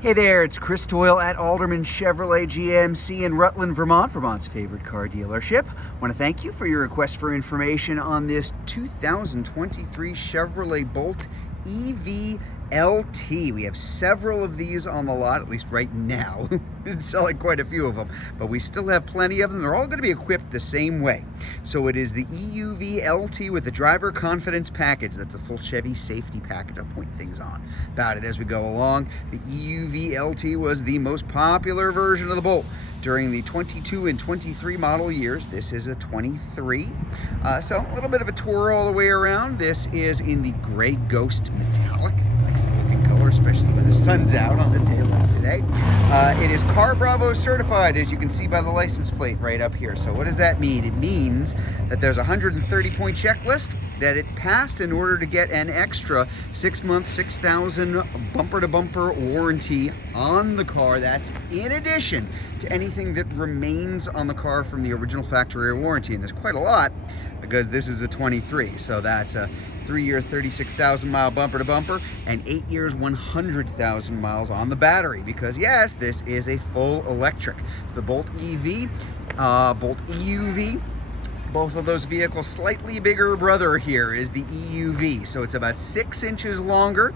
Hey there, it's Chris Doyle at Alderman Chevrolet GMC in Rutland, Vermont, Vermont's favorite car dealership. I want to thank you for your request for information on this 2023 Chevrolet Bolt EUV LT. We have several of these on the lot, at least right now. We're selling quite a few of them, but we still have plenty of them. They're all going to be equipped the same way. So it is the EUV LT with the driver confidence package. That's a full Chevy safety package. I'll point things on about it as we go along. The EUV LT was the most popular version of the Bolt during the 22 and 23 model years. This is a 23. So a little bit of a tour all the way around. This is in the gray ghost metallic. Nice looking color, especially when the sun's out on the tail end today. It is Car Bravo certified, as you can see by the license plate right up here. So what does that mean? It means that there's a 130-point checklist that it passed in order to get an extra 6-month, 6,000 bumper-to-bumper warranty on the car. That's in addition to anything that remains on the car from the original factory warranty. And there's quite a lot because this is a 23. So that's a 3-year, 36,000 mile bumper to bumper, and 8 years, 100,000 miles on the battery. Because yes, this is a full electric. The Bolt EV, Bolt EUV, both of those vehicles, slightly bigger brother here is the EUV. So it's about 6 inches longer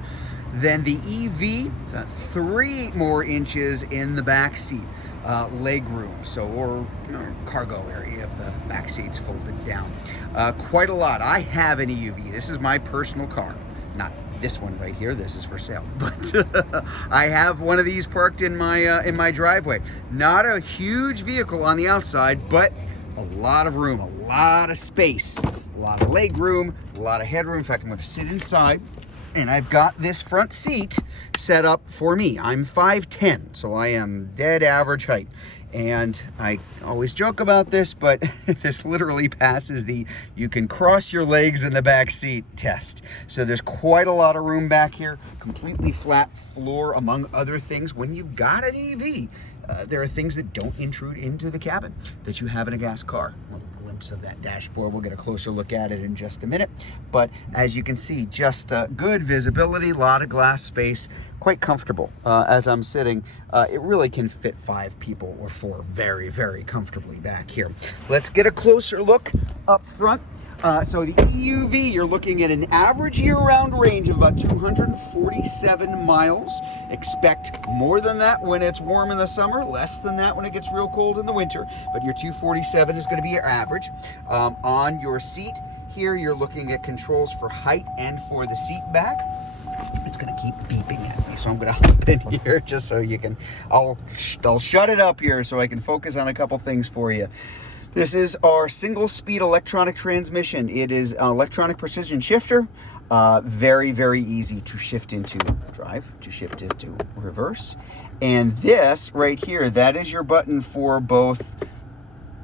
than the EV, 3 more inches in the back seat. Leg room, so or cargo area of the back seats folded down. Quite a lot. I have an EUV. This is my personal car, not this one right here. This is for sale, but I have one of these parked in my driveway. Not a huge vehicle on the outside, but a lot of room, a lot of space, a lot of leg room, a lot of headroom. In fact, I'm going to sit inside. And I've got this front seat set up for me. I'm 5'10", so I am dead average height. And I always joke about this, but this literally passes the you can cross your legs in the back seat test. So there's quite a lot of room back here, completely flat floor, among other things. When you've got an EV, there are things that don't intrude into the cabin that you have in a gas car. A little glimpse of that dashboard. We'll get a closer look at it in just a minute. But as you can see, just good visibility, a lot of glass space, quite comfortable. As I'm sitting, it really can fit 5 people or 4 very, very comfortably back here. Let's get a closer look up front. So the EUV, you're looking at an average year-round range of about 247 miles. Expect more than that when it's warm in the summer, less than that when it gets real cold in the winter, but your 247 is going to be your average. On your seat here, you're looking at controls for height and for the seat back. It's going to keep beeping at me, so I'm going to hop in here just so you can, I'll shut it up here so I can focus on a couple things for you. This is our single-speed electronic transmission. It is an electronic precision shifter. Very, very easy to shift into drive, to shift into reverse. And this right here, that is your button for both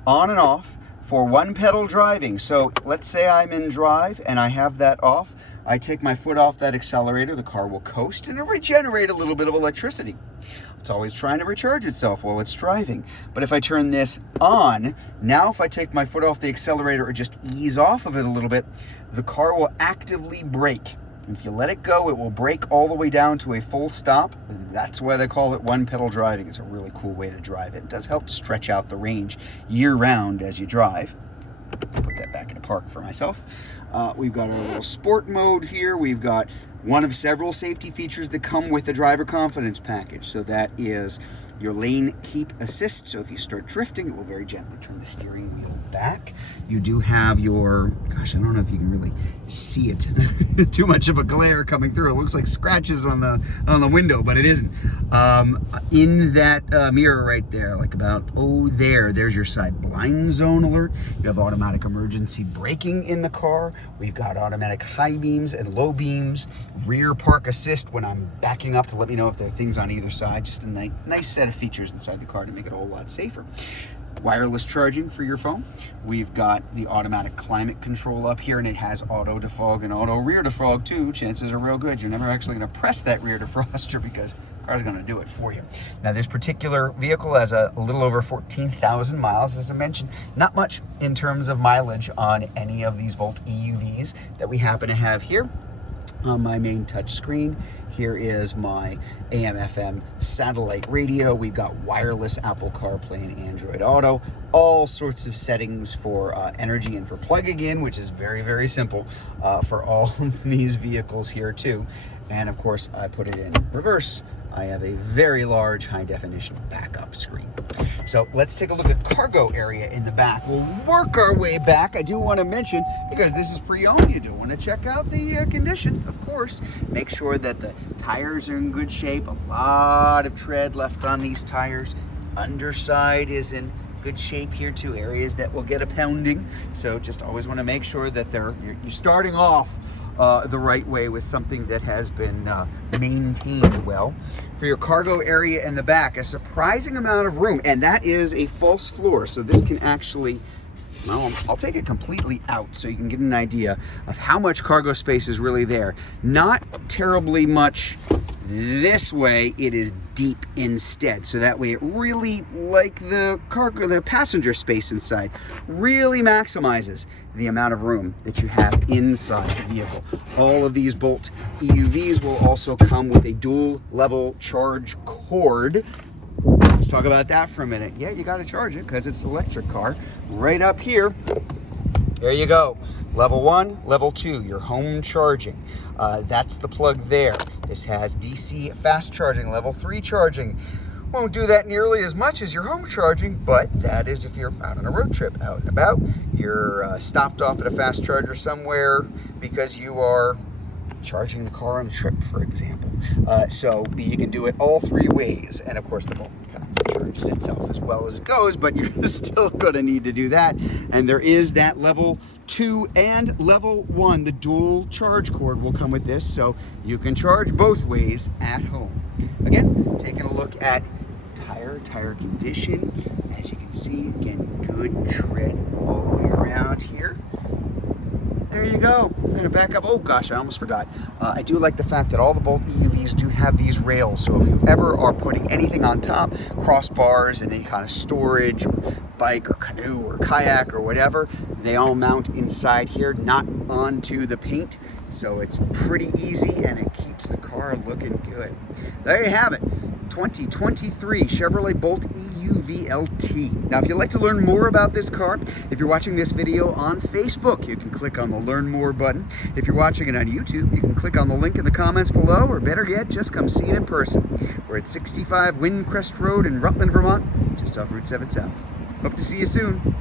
on and off for one pedal driving. So let's say I'm in drive and I have that off. I take my foot off that accelerator, the car will coast and it'll regenerate a little bit of electricity. It's always trying to recharge itself while it's driving. But if I turn this on, now if I take my foot off the accelerator or just ease off of it a little bit, the car will actively brake. And if you let it go, it will brake all the way down to a full stop. That's why they call it one pedal driving. It's a really cool way to drive it. It does help to stretch out the range year round as you drive. Put that back in the park for myself. We've got our little sport mode here. We've got one of several safety features that come with the driver confidence package. So that is your lane keep assist. So if you start drifting, it will very gently turn the steering wheel back. You do have your, gosh, I don't know if you can really see it. Too much of a glare coming through. It looks like scratches on the window, but it isn't. In that mirror right there, like about, there's your side blind zone alert. You have automatic emergency braking in the car. We've got automatic high beams and low beams, rear park assist when I'm backing up to let me know if there are things on either side. Just a nice set of features inside the car to make it a whole lot safer. Wireless charging for your phone. We've got the automatic climate control up here, and it has auto defog and auto rear defog too. Chances are real good you're never actually going to press that rear defroster because the car's going to do it for you. Now this particular vehicle has a little over 14,000 miles, as I mentioned. Not much in terms of mileage on any of these Bolt EUVs that we happen to have here. on my main touch screen. Here is my AM/FM satellite radio. We've got wireless Apple CarPlay and Android Auto, all sorts of settings for energy and for plugging in, which is very, very simple for all of these vehicles here too. And of course, I put it in reverse. I have a very large high definition backup screen. So let's take a look at cargo area in the back. We'll work our way back. I do want to mention, because this is pre-owned, you do want to check out the condition, of course. Make sure that the tires are in good shape. A lot of tread left on these tires. Underside is in good shape here too, areas that will get a pounding. So just always want to make sure that you're starting off the right way with something that has been maintained well. For your cargo area in the back, a surprising amount of room, and that is a false floor, so this can actually, well, I'll take it completely out so you can get an idea of how much cargo space is really there. Not terribly much this way, it is deep instead, so that way it really, like the passenger space inside, really maximizes the amount of room that you have inside the vehicle. All of these Bolt EUVs will also come with a dual level charge cord. Let's talk about that for a minute. Yeah, you got to charge it because it's an electric car. Right up here, there you go. Level 1, level 2, your home charging. That's the plug there. This has DC fast charging, level 3 charging. Won't do that nearly as much as your home charging, but that is if you're out on a road trip, out and about. You're stopped off at a fast charger somewhere because you are charging the car on a trip, for example. So you can do it all 3 ways. And of course the Bolt kind of charges itself as well as it goes, but you're still going to need to do that. And there is that level 2 and level 1. The dual charge cord will come with this, so you can charge both ways at home. Again, taking a look at tire condition. As you can see, again, good tread all the way around here. There you go. I'm going to back up. Oh gosh, I almost forgot. I do like the fact that all the Bolt EUVs do have these rails, so if you ever are putting anything on top, crossbars and any kind of storage, or bike or canoe or kayak or whatever, they all mount inside here, not onto the paint. So it's pretty easy and it keeps the car looking good. There you have it. 2023 Chevrolet Bolt EUV LT. Now, if you'd like to learn more about this car, if you're watching this video on Facebook, you can click on the Learn More button. If you're watching it on YouTube, you can click on the link in the comments below, or better yet, just come see it in person. We're at 65 Windcrest Road in Rutland, Vermont, just off Route 7 South. Hope to see you soon.